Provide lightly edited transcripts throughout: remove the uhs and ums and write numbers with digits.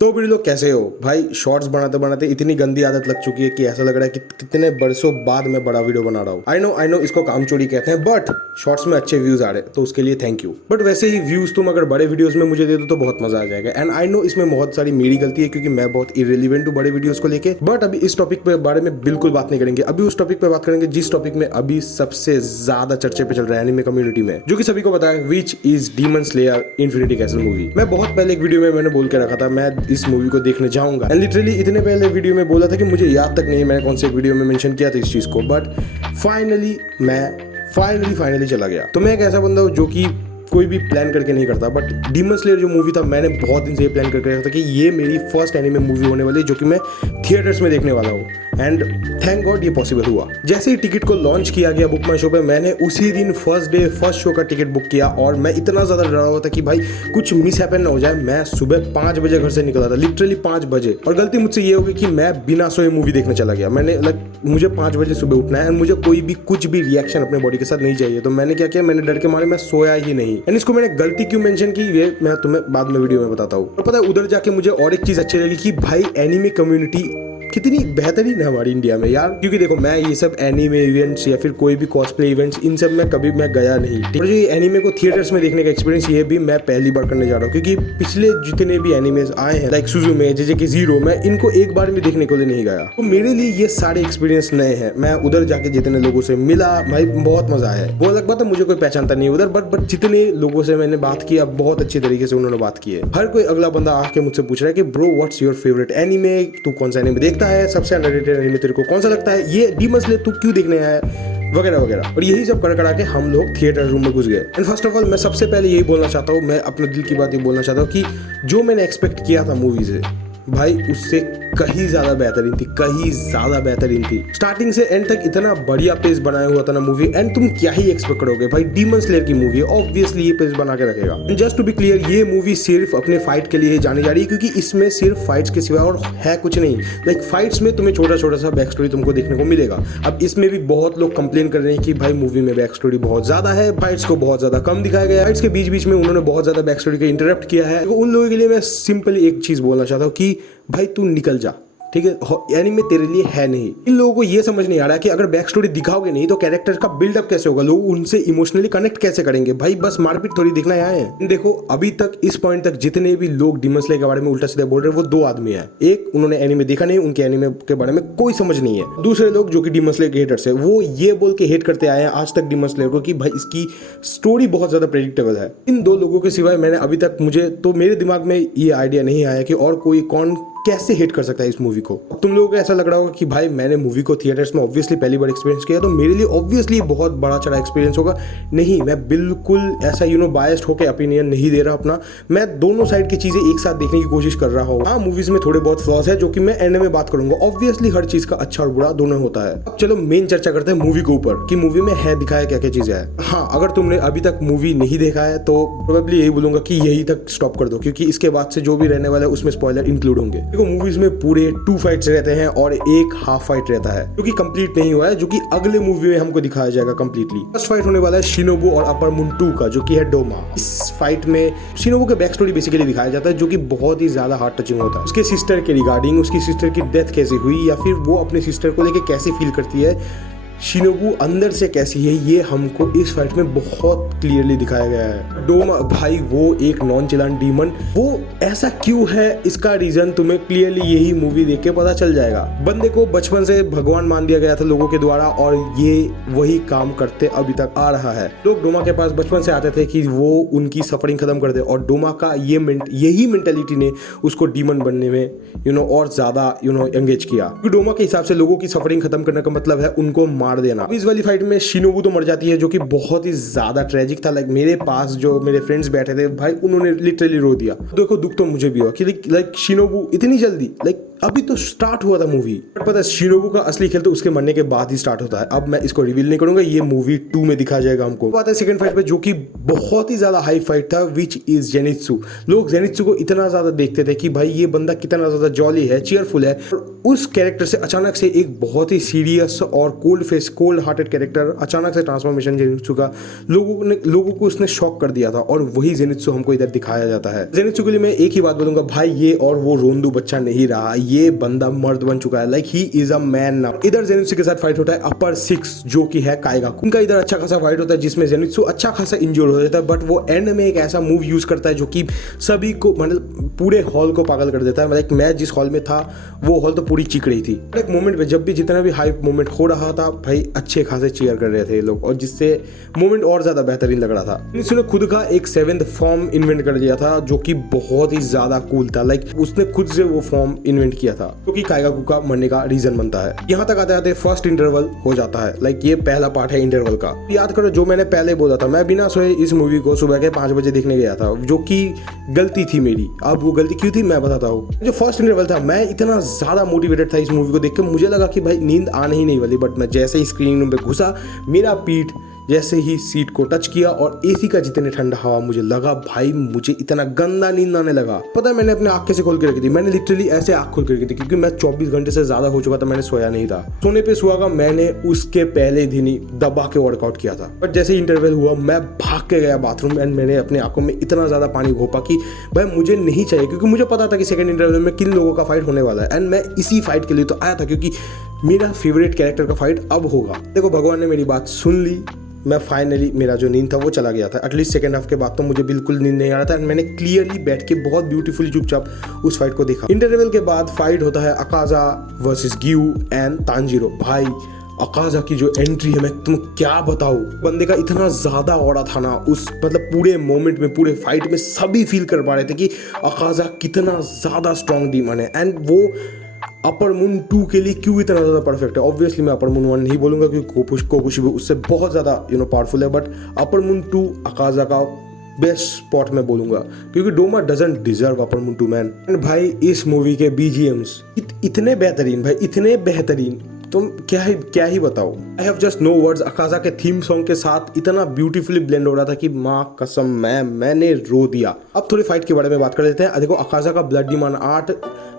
तो भी लोग कैसे हो भाई। शॉर्ट्स बनाते बनाते इतनी गंदी आदत लग चुकी है कि ऐसा लग रहा है कि कितने बरसों बाद मैं बड़ा वीडियो बना रहा हूँ। आई नो इसको काम चोरी कहते हैं, बट शॉर्ट्स में अच्छे व्यूज आ रहे हैं तो उसके लिए थैंक यू। बट वैसे ही व्यूज तुम अगर बड़े वीडियोस में मुझे दे दो तो बहुत मजा आ जाएगा। एंड आई नो इसमें बहुत सारी मेरी गलती है क्योंकि मैं बहुत इरेलीवेंट हूँ बड़े वीडियोस को लेके। बट अभी इस टॉपिक पे बारे में बिल्कुल बात नहीं करेंगे। अभी उस टॉपिक पे बात करेंगे जिस टॉपिक में अभी सबसे ज्यादा चर्चे पे चल रहा है एनिमे कम्युनिटी में, जो कि सभी को पता है, which is demon slayer infinity castle movie. मैं बहुत पहले एक वीडियो में मैंने बोल के रखा था मैं इस मूवी को देखने जाऊंगा। एंड लिटरली इतने पहले वीडियो में बोला था कि मुझे याद तक नहीं मैंने कौन से वीडियो में मेंशन किया था इस चीज को। बट फाइनली चला गया। तो मैं एक ऐसा बंदा हूँ जो कि कोई भी प्लान करके नहीं करता, बट डीमन स्लेयर जो मूवी था मैंने बहुत दिन से ये प्लान करके रखा था कि ये मेरी फर्स्ट एनिमे मूवी होने वाली है जो कि मैं थिएटर्स में देखने वाला हूँ। एंड थैंक गॉड ये पॉसिबल हुआ। जैसे ही टिकट को लॉन्च किया गया बुक माई शो पे, मैंने उसी दिन फर्स्ट शो का टिकट बुक किया और मैं इतना ज़्यादा डरा हुआ था कि भाई कुछ मिस हैपन ना हो जाए। मैं सुबह 5 बजे घर से निकला था, लिटरली 5 बजे। और गलती मुझसे ये होगी कि मैं बिना सोए मूवी देखने चला गया। मैंने मुझे 5 बजे सुबह उठना है एंड मुझे कोई भी कुछ भी रिएक्शन अपने बॉडी के साथ नहीं चाहिए। तो मैंने क्या किया, मैंने डर के मारे मैं सोया ही नहीं। एंड इसको मैंने गलती क्यों मेंशन की ये मैं तुम्हें बाद में वीडियो में बताता हूँ। और पता है उधर जाके मुझे और एक चीज़ अच्छी लगी कि भाई एनिमे कम्युनिटी कितनी बेहतरीन है हमारी इंडिया में यार। क्योंकि देखो मैं ये सब एनीमे इवेंट्स या फिर कोई भी कॉस्प्ले इवेंट्स इन सब में कभी मैं गया नहीं। और जो ये एनीमे को थिएटर्स में देखने का एक्सपीरियंस ये भी मैं पहली बार करने जा रहा हूँ। क्योंकि पिछले जितने भी एनीमेज आए हैं लाइक सुजुमे जेजेके ज़ीरो, मैं इनको एक बार भी देखने को लिए नहीं गया। तो मेरे लिए ये सारे एक्सपीरियंस नए हैं। मैं उधर जाके जितने लोगों से मिला भाई बहुत मजा आया। वो अलग बात है मुझे कोई पहचानता नहीं उधर, बट जितने लोगों से मैंने बात किया बहुत अच्छी तरीके से उन्होंने बात की है। हर कोई अगला बंदा आके मुझसे पूछ रहा है कि bro what's your favourite anime, तू कौन सा एनीमे देखता है, सबसे एनिमे तेरे को कौन सा लगता है, ये डीमन स्लेयर तू क्यों देखने आया है, वगैरह वगैरह। और यही सब कर करा के हम लोग थिएटर रूम में घुस गए। एंड फर्स्ट ऑफ ऑल मैं सबसे पहले यही बोलना चाहता हूँ, मैं अपने दिल की बात ये बोलना चाहता हूँ कि जो मैंने एक्सपेक्ट किया था मूवी से भाई उससे कहीं ज्यादा बेहतरीन थी। स्टार्टिंग से एंड तक इतना बढ़िया पेज बनाया हुआ था ना मूवी। एंड तुम क्या ही एक्सपेक्ट करोगे भाई, डीमन स्लेयर की मूवी है, ऑब्वियसली ये पेज बना के रखेगा। जस्ट टू बी क्लियर, ये मूवी सिर्फ अपने फाइट के लिए जानी जा रही है क्योंकि इसमें सिर्फ फाइट्स के सिवा और है कुछ नहीं। लाइक फाइट्स में तुम्हें छोटा सा बैक स्टोरी तुमको देखने को मिलेगा। अब इसमें भी बहुत लोग कंप्लेन कर रहे हैं कि भाई मूवी में बैक स्टोरी बहुत ज्यादा है, फाइट्स को बहुत ज्यादा कम दिखाया गया है, फाइट्स के बीच में उन्होंने बहुत ज्यादा बैक स्टोरी को इंटरप्ट किया है। तो उन लोगों के लिए मैं सिंपली एक चीज बोलना चाहता हूँ कि भाई तू निकल जा, ठीक है, एनीमे तेरे लिए है नहीं। इन लोगों को ये समझ नहीं आ रहा कि अगर बैक स्टोरी दिखाओगे नहीं तो कैरेक्टर का बिल्डअप कैसे होगा, लोग उनसे इमोशनली कनेक्ट कैसे करेंगे। भाई बस मारपीट थोड़ी दिखना आए हैं। देखो अभी तक इस पॉइंट तक जितने भी लोग डीमन स्लेयर के बारे में उल्टा सीधा बोल रहे हैं वो 2 आदमी हैं। एक उन्होंने एनीमे देखा नहीं, उनके एनीमे के बारे में कोई समझ नहीं है। दूसरे लोग जो कि डीमन स्लेयर के हेटर्स है, वो ये बोल के हेट करते आए हैं आज तक डीमन स्लेयर को कि भाई इसकी स्टोरी बहुत ज्यादा प्रेडिक्टेबल है। इन 2 लोगों के सिवाय मैंने अभी तक मेरे दिमाग में ये आइडिया नहीं आया कि और कोई कौन कैसे हिट कर सकता है इस मूवी को। तुम लोगों को ऐसा लग रहा होगा कि भाई मैंने मूवी को थिएटर्स में ऑब्वियसली पहली बार एक्सपीरियंस किया तो मेरे लिए ऑब्वियसली बहुत बड़ा चढ़ा एक्सपीरियंस होगा। नहीं, मैं बिल्कुल ऐसा बायस्ड होकर ओपिनियन नहीं दे रहा अपना। मैं दोनों साइड की चीजें एक साथ देखने की कोशिश कर रहा हूँ। हाँ, मूवीज में थोड़े बहुत फ्लॉज है जो कि मैं एंड में बात करूंगा। ऑब्वियसली हर चीज का अच्छा और बुरा दोनों होता है। अब चलो मेन चर्चा करते हैं मूवी के ऊपर कि मूवी में है दिखाया क्या क्या चीजें है। हाँ, अगर तुमने अभी तक मूवी नहीं देखा है तो प्रोबेबली यही बोलूंगा कि यही तक स्टॉप कर दो क्योंकि इसके बाद से जो भी रहने वाला है उसमें स्पॉइलर इंक्लूड होंगे। देखो मूवीज में पूरे 2 फाइट्स रहते हैं और एक हाफ फाइट रहता है जो कि कंप्लीट नहीं हुआ है, जो कि अगले मूवी में हमको दिखाया जाएगा कंप्लीटली। फर्स्ट फाइट होने वाला है शिनोबु और अपर मुंटू का, जो कि है डोमा। इस फाइट में शिनोबु का बैक स्टोरी बेसिकली दिखाया जाता है जो कि बहुत ही ज्यादा हार्ट टचिंग होता है। उसके सिस्टर के रिगार्डिंग, उसकी सिस्टर की डेथ कैसे हुई या फिर वो अपने सिस्टर को लेके कैसे फील करती है, शिनोबु अंदर से कैसी है, ये हमको इस फाइट में बहुत क्लियरली दिखाया गया है। डोमा भाई वो एक नॉन चिलान डीमन, वो ऐसा क्यों है इसका रीजन तुम्हें क्लियरली यही मूवी देख के पता चल जाएगा। बंदे को बचपन से भगवान मान दिया गया था लोगों के द्वारा और ये वही काम करते अभी तक आ रहा है। लोग डोमा के पास बचपन से आते थे कि वो उनकी सफरिंग खत्म कर दे और डोमा का यही मेंटेलिटी ने उसको डीमन बनने में और ज्यादा एंगेज किया। डोमा के हिसाब से लोगों की सफरिंग खत्म करने का मतलब है उनको मार देना। इस वाली फाइट में शिनोबु तो मर जाती है जो कि बहुत ही ज्यादा ट्रेजिक था। लाइक मेरे पास जो मेरे फ्रेंड्स बैठे थे भाई उन्होंने लिटरली रो दिया। देखो दुख तो मुझे भी हुआ कि लाइक शिनोबु इतनी जल्दी, लाइक अभी तो स्टार्ट हुआ था मूवी, बट पता है शिनोबू का असली खेल तो उसके मरने के बाद ही स्टार्ट होता है। अब मैं इसको रिवील नहीं करूंगा, ये मूवी 2 में दिखाया जाएगा हमको। बात है सेकंड फाइट पे, जो कि बहुत ही ज्यादा हाई फाइट था, विच इज जेनित्सु। लोग जेनित्सु को इतना ज्यादा देखते थे कि भाई ये बंदा कितना ज्यादा जॉली है, चीयरफुल है, और उस कैरेक्टर से अचानक से एक बहुत ही सीरियस और कोल्ड हार्टेड कैरेक्टर, अचानक से ट्रांसफॉर्मेशन जेनित्सु का लोगों को उसने शॉक कर दिया था, और वही जेनित्सु हमको इधर दिखाया जाता है। जेनित्सु के लिए मैं एक ही बात बोलूंगा, भाई ये और वो रोंदू बच्चा नहीं रहा, ये बंदा मर्द बन चुका है। Like he is a man now. इधर जेनित्सु के साथ फाइट होता है अपर 6, जो कि है काइगा। उनका इधर अच्छा खासा फाइट होता है जिसमें जेनित्सु अच्छा खासा इंजोर हो जाता है, बट वो एंड में एक ऐसा मूव यूज करता है जो कि सभी को, मतलब पूरे हॉल को पागल कर देता है। लाइक मैं जिस हॉल में था वो हॉल तो पूरी चीख रही थी। एक मोमेंट पे जब भी जितना भी हाइप मोमेंट हो रहा था, भाई अच्छे खासे चीयर कर रहे थे लोग, और जिससे मोमेंट और ज्यादा बेहतरीन लग रहा था। जेनित्सु ने खुद का एक 7th फॉर्म इन्वेंट कर लिया था, जो कि बहुत ही ज्यादा कूल था। लाइक उसने खुद से वो फॉर्म इन्वेंट किया था, जो कि काइगाकू का मरने का रीजन बनता है। यहाँ तक आते आते फर्स्ट इंटरवल हो जाता है। लाइक ये पहला पार्ट है इंटरवल का। याद करो जो मैंने पहले बोला था, मैं बिना सोए इस मूवी को सुबह के 5 बजे देखने गया था, जो कि गलती थी मेरी। अब वो गलती क्यों थी मैं बताता हूँ। जो फर्स्ट इंटरवल था, मैं इतना ज्यादा मोटिवेटेड था इस मूवी को देख के, मुझे लगा कि भाई नींद आने ही नहीं वाली, बट मैं जैसे ही स्क्रीन रूम पे घुसा, मेरा पीठ जैसे ही सीट को टच किया और एसी का जितने ठंडा हवा मुझे लगा, भाई मुझे इतना गंदा नींद आने लगा। पता है मैंने अपने आंख कैसे खोल के रखी थी, मैंने लिटरली ऐसे आंख खोल के रखी थी, क्योंकि मैं 24 घंटे से ज्यादा हो चुका था, मैंने सोया नहीं था। सोने पे सुहागा मैंने उसके पहले दिन ही दबा के वर्कआउट किया था। बट जैसे ही इंटरवल हुआ, मैं भाग के गया बाथरूम, एंड मैंने अपने आंखों में इतना ज्यादा पानी घोपा कि भाई मुझे नहीं चाहिए, क्योंकि मुझे पता था कि सेकंड इंटरवल में किन लोगों का फाइट होने वाला है, एंड मैं इसी फाइट के लिए तो आया था, क्योंकि मेरा फेवरेट कैरेक्टर का फाइट अब होगा। देखो भगवान ने मेरी बात सुन ली, मैं फाइनली, मेरा जो नींद था वो चला गया था। एटलीस्ट सेकंड हाफ के बाद तो मुझे बिल्कुल नींद नहीं आ रहा था, एंड मैंने क्लियरली बैठ के बहुत ब्यूटीफुली चुपचाप उस फाइट को देखा। इंटरवल के बाद फाइट होता है अकाजा वर्सेस ग्यू एंड तांजीरो। भाई अकाजा की जो एंट्री है, मैं तुम्हें क्या बताऊं, बंदे का इतना ज्यादा ऑरा था ना उस, मतलब पूरे मोमेंट में, पूरे फाइट में सभी फील कर पा रहे थे कि अकाजा कितना ज्यादा स्ट्रॉन्ग डीमन है, एंड वो अपर मून 2 के लिए क्यों इतना ज़्यादा परफेक्ट है। ऑब्वियसली मैं अपर मून 1 नहीं बोलूँगा, क्योंकि कोकोशिबा उससे बहुत ज़्यादा पावरफुल है, बट अपर मून 2 अकाजा का बेस्ट स्पॉट मैं बोलूँगा, क्योंकि Doma doesn't deserve upper moon 2 man. And भाई इस मूवी के BGMs इतने बेहतरीन, भाई इतने बेहतरीन, तुम क्या ही बताओ। I have just no words. अकाजा के थीम सॉन्ग के साथ इतना ब्यूटीफुली ब्लेंड हो रहा था कि माँ कसम मैंने रो दिया। अब थोड़ी फाइट के बारे में बात कर लेते हैं। देखो अकाजा का ब्लड डिमांड आर्ट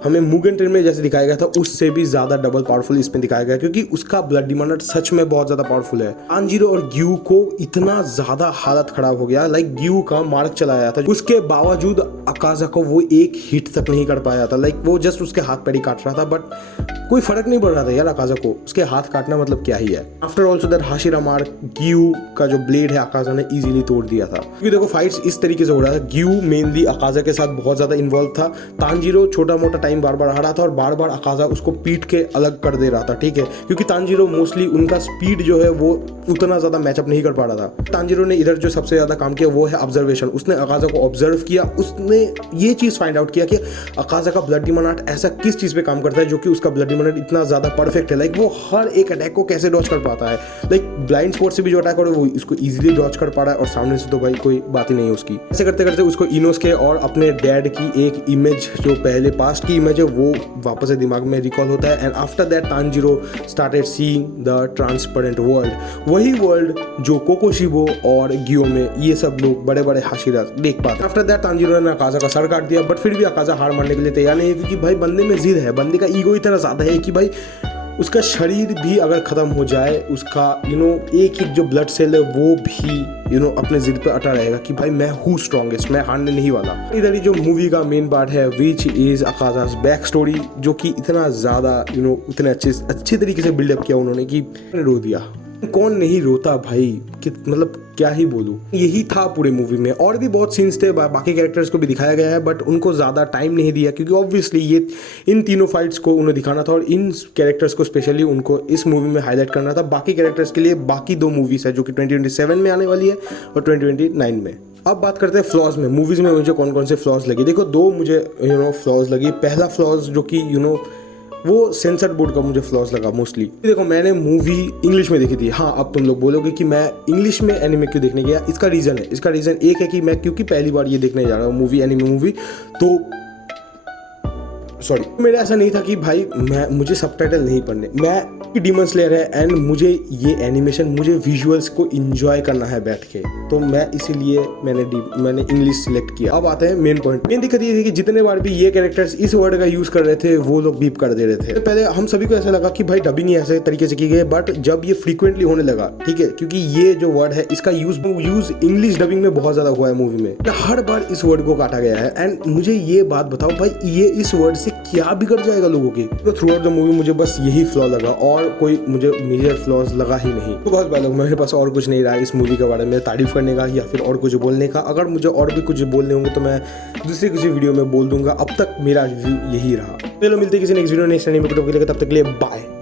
हमें मुगेन ट्रेन में जैसे दिखाया गया था, उससे भी ज्यादा डबल पावरफुल इसमें दिखाया गया, क्योंकि उसका ब्लड डिमांड आर्ट सच में बहुत ज्यादा पावरफुल है। तांजीरो और ग्यू को इतना ज्यादा हालत खराब हो गया, लाइक ग्यू का मार्क चलाया था, उसके बावजूद अकाजा को वो एक हिट तक नहीं कर पाया था। लाइक वो जस्ट उसके हाथ पैर ही काट रहा था, बट कोई फर्क नहीं पड़ रहा था यार अकाजा को, उसके हाथ काटना मतलब क्या ही है। आफ्टर ऑल्सो दैट हाशिरा मार्क, ग्यू का जो ब्लेड है अकाजा ने इजीली तोड़ दिया था। क्योंकि देखो फाइट्स इस तरीके से हो रहा था, ग्यू मेनली अकाजा के साथ बहुत ज्यादा इन्वॉल्व था, तांजीरो छोटा मोटा टाइम बार बार आ रहा था, और बार बार अकाजा उसको पीट के अलग कर दे रहा था, ठीक है, क्योंकि तांजीरो मोस्टली उनका स्पीड जो है वो उतना ज्यादा मैचअप नहीं कर पा रहा था। तांजीरो ने इधर जो सबसे ज्यादा काम किया वो है ऑब्जर्वेशन। उसने अकाजा को ऑब्जर्व किया, उसने ये चीज फाइंड आउट किया कि अकाजा का ब्लड डिमांड आर्ट ऐसा किस चीज पे काम करता है जो कि उसका ब्लड डिमांड इतना ज्यादा परफेक्ट है। लाइक वो हर एक अटैक को कैसे डॉज कर पाता है, लाइक ब्लाइंड स्पॉट से भी जो अटैक हो रहा है वो इसको इजीली डॉज कर पा रहा है, और सामने से तो भाई कोई बात ही नहीं है उसकी। ऐसे करते करते उसको इनोसके और अपने डैड की एक इमेज, जो पहले पास्ट की इमेज है, वो वापस से दिमाग में रिकॉल होता है। And after that Tanjiro started seeing the transparent world, वही वर्ल्ड जो कोकोशिबो और गियो में ये सब लोग बड़े बड़े हाशिरा देख पाते। आफ्टर दैट तांजीरो ने अकाजा का सर काट दिया, बट फिर भी अकाजा हार मानने के लिए तैयार नहीं है, क्योंकि भाई बंदे में जिद है, बंदे का ईगो इतना ज्यादा है कि भाई उसका शरीर भी अगर खत्म हो जाए, उसका एक जो ब्लड सेल है वो भी अपने जिद पे अटा रहेगा कि भाई मैं हूँ स्ट्रॉन्गेस्ट, मैं हारने नहीं वाला। इधर ही जो मूवी का मेन पार्ट है विच इज अकाजा's बैक स्टोरी, जो कि इतना ज्यादा उतने अच्छे तरीके से बिल्डअप किया उन्होंने कि रो दिया। कौन नहीं रोता भाई, कि मतलब क्या ही बोलूं। यही था पूरे मूवी में, और भी बहुत सीन्स थे, बाकी कैरेक्टर्स को भी दिखाया गया है, बट उनको ज़्यादा टाइम नहीं दिया, क्योंकि ऑब्वियसली ये इन तीनों फाइट्स को उन्हें दिखाना था, और इन कैरेक्टर्स को स्पेशली उनको इस मूवी में हाईलाइट करना था। बाकी कैरेक्टर्स के लिए बाकी 2 मूवीज़ है जो कि 2027 में आने वाली है और 2029 में। अब बात करते हैं फ्लॉज में। मूवीज़ में मुझे कौन कौन से फ्लॉज लगे। देखो 2 मुझे फ्लॉज लगी। पहला फ्लॉज जो कि वो सेंसर बोर्ड का मुझे फ्लॉज लगा मोस्टली। देखो मैंने मूवी इंग्लिश में देखी थी। हाँ, अब तुम लोग बोलोगे कि मैं इंग्लिश में एनिमे क्यों देखने गया। इसका रीज़न एक है कि मैं क्योंकि पहली बार ये देखने जा रहा हूँ मूवी, एनिमे मूवी, तो सॉरी, मेरा ऐसा नहीं था कि भाई मुझे सबटाइटल नहीं पढ़ने, मैं डीमन स्लेयर है एंड मुझे ये एनिमेशन, मुझे विजुअल्स को एंजॉय करना है बैठ के, तो मैं इसीलिए मैंने इंग्लिश सिलेक्ट किया। अब आते हैं मेन पॉइंट। मेन दिक्कत ये थी कि जितने बार भी ये कैरेक्टर्स इस वर्ड का यूज कर रहे थे वो लोग बीप कर दे रहे थे। तो पहले हम सभी को ऐसा लगा कि भाई डबिंग ऐसे तरीके से की गई, बट जब ये फ्रीक्वेंटली होने लगा, ठीक है, क्योंकि ये जो वर्ड है इसका यूज इंग्लिश डबिंग में बहुत ज्यादा हुआ है मूवी में, हर बार इस वर्ड को काटा गया है। एंड मुझे ये बात बताओ भाई, ये इस वर्ड से क्या बिगड़ जाएगा लोगों की? तो थ्रू आउट द मूवी मुझे बस यही फ्लॉ लगा और कोई मुझे मेजर फ्लॉज लगा ही नहीं। तो बस भाई लोग, मेरे पास और कुछ नहीं रहा इस मूवी के बारे में तारीफ करने का या फिर और कुछ बोलने का। अगर मुझे और भी कुछ बोलने होंगे तो मैं दूसरी किसी वीडियो में बोल दूंगा। अब तक मेरा रिव्यू यही रहा। चलो मिलते हैं किसी next video next anime video के लिए, तब तक के लिए बाय।